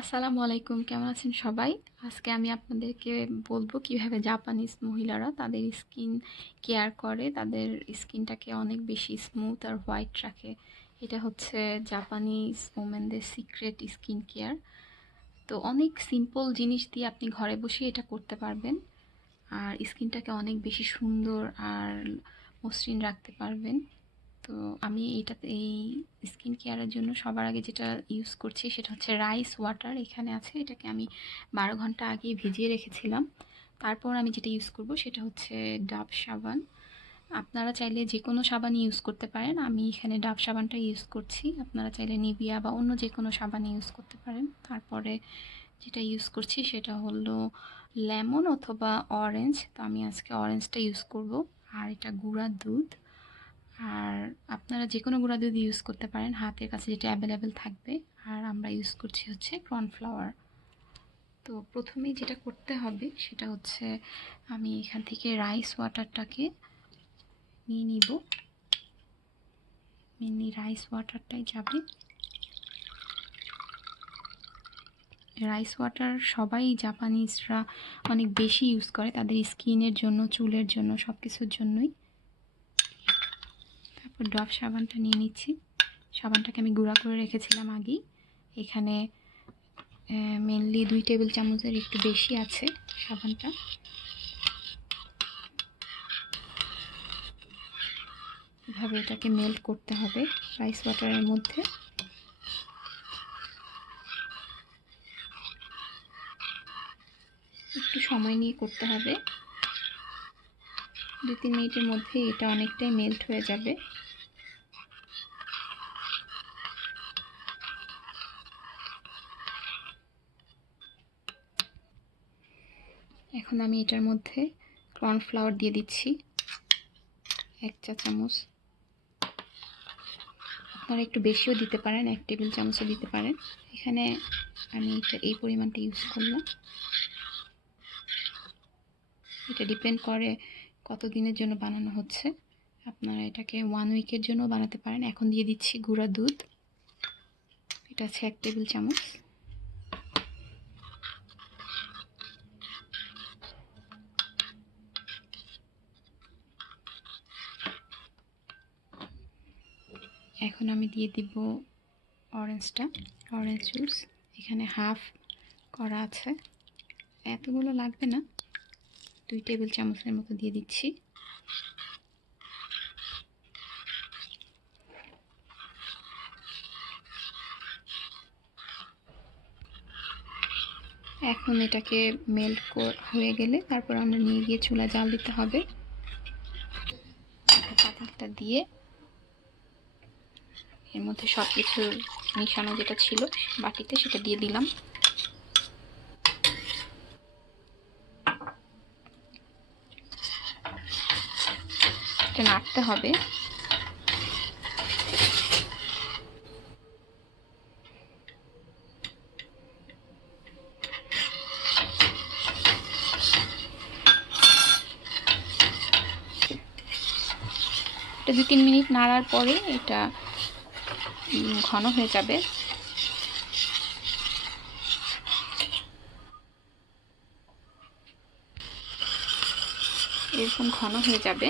আসসালামু আলাইকুম, কেমন আছেন সবাই? আজকে আমি আপনাদেরকে বলবো কিভাবে জাপানিজ মহিলারা তাদের স্কিন কেয়ার করে, তাদের স্কিনটাকে অনেক বেশি স্মুথ আর হোয়াইট রাখে। এটা হচ্ছে জাপানিজ ওমেনদের সিক্রেট স্কিন কেয়ার। তো অনেক সিম্পল জিনিস দিয়ে আপনি ঘরে বসে এটা করতে পারবেন আর স্কিনটাকে অনেক বেশি সুন্দর আর মসৃণ রাখতে পারবেন। তো আমি এই স্কিন কেয়ারের জন্য সবার আগে যেটা ইউজ করছি সেটা হচ্ছে রাইস ওয়াটার। এখানে আছে, এটাকে আমি 12 ঘন্টা আগে ভিজিয়ে রেখেছিলাম। তারপর আমি যেটা ইউজ করব সেটা হচ্ছে ডাব সাবান। আপনারা চাইলে যে কোনো সাবানই ইউজ করতে পারেন, আমি এখানে ডাব সাবানটা ইউজ করছি। আপনারা চাইলে নিভিয়া বা অন্য যে কোনো সাবান ইউজ করতে পারেন। তারপরে যেটা ইউজ করছি সেটা হলো লেমন অথবা অরেঞ্জ। তো আমি আজকে অরেঞ্জটা ইউজ করব। আর এটা গুঁড়া দুধ। আর আপনারা যে কোনো গুঁড়া দুধ ইউজ করতে পারেন, হাতের কাছে যেটা অ্যাভেলেবেল থাকবে। আর আমরা ইউজ করছি হচ্ছে কর্নফ্লাওয়ার। তো প্রথমেই যেটা করতে হবে সেটা হচ্ছে আমি এখান থেকে রাইস ওয়াটারটাকে নিয়ে নিব। মেনলি রাইস ওয়াটারটাই যাবে। রাইস ওয়াটার সবাই জাপানিজরা অনেক বেশি ইউজ করে তাদের স্কিনের জন্য, চুলের জন্য, সব কিছুর জন্যই। তারপর ডাব সাবানটা নিয়ে নিচ্ছি। সাবানটাকে আমি গুঁড়া করে রেখেছিলাম আগেই। এখানে মেনলি 2 টেবিল চামচের একটু বেশি আছে সাবানটা। এভাবে এটাকে মেল্ট করতে হবে রাইস ওয়াটারের মধ্যে। একটু সময় নিয়ে করতে হবে, 2-3 মিনিটের মধ্যে এটা অনেকটাই মেল্ট হয়ে যাবে। এখন আমি এটার মধ্যে কর্নফ্লাওয়ার দিয়ে দিচ্ছি 1 চা চামচ। আপনারা একটু বেশিও দিতে পারেন, 1 টেবিল চামচও দিতে পারেন। এখানে আমি এই পরিমাণটা ইউজ করলাম। এটা ডিপেন্ড করে কত দিনের জন্য বানানো হচ্ছে। আপনারা এটাকে 1 উইকের জন্য বানাতে পারেন। এখন দিয়ে দিচ্ছি গুঁড়া দুধ। এটা আছে 1 টেবিল চামচ। এখন আমি দিয়ে দিব অরেঞ্জ জুস। এখানে হাফ করা আছে, এতগুলো লাগবে না, 2 টেবিল চামচের মতো দিয়ে দিচ্ছি। এখন এটাকে মেল্ট হয়ে গেলে তারপর আমরা নিয়ে গিয়ে চুলা জাল দিতে হবে। পাতিলটা দিয়ে এর মধ্যে সব কিছু মিশানো যেটা ছিল বাটিতে সেটা দিয়ে দিলাম। এটা নাড়তে হবে। এটা 2-3 মিনিট নাড়ার পরে এটা ঘন হয়ে যাবে। এরকম ঘন হয়ে যাবে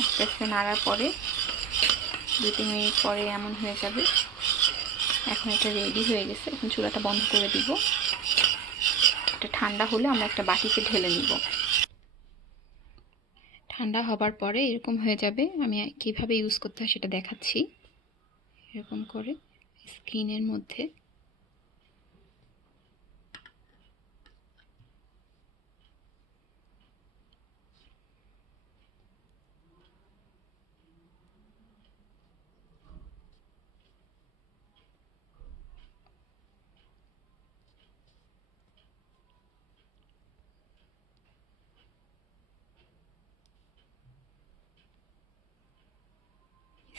আস্তে আস্তে নাড়ার পরে। 2-3 মিনিট পরে এমন হয়ে যাবে। এখন এটা রেডি হয়ে গেছে। এখন চুলাটা বন্ধ করে দিব। এটা ঠান্ডা হলে আমরা একটা বাটিতে ঢেলে নিব। ঠান্ডা হবার পরে এরকম হয়ে যাবে। আমি কিভাবে ইউজ করতে হয় সেটা দেখাচ্ছি। এরকম করে স্কিনের মধ্যে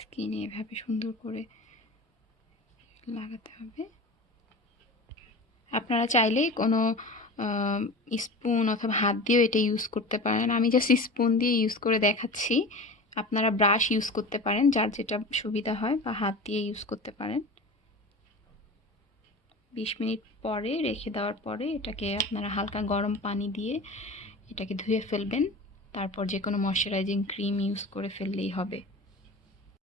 স্কিনে এভাবে সুন্দর করে লাগাতে হবে। আপনারা চাইলে কোনো স্পুন অথবা হাত দিয়েও এটা ইউজ করতে পারেন। আমি জাস্ট স্পুন দিয়ে ইউজ করে দেখাচ্ছি। আপনারা ব্রাশ ইউজ করতে পারেন, যার যেটা সুবিধা হয়, বা হাত দিয়ে ইউজ করতে পারেন। 20 মিনিট পরে রেখে দেওয়ার পরে এটাকে আপনারা হালকা গরম পানি দিয়ে এটাকে ধুয়ে ফেলবেন। তারপর যে কোনো ময়শ্চারাইজিং ক্রিম ইউজ করে ফেললেই হবে।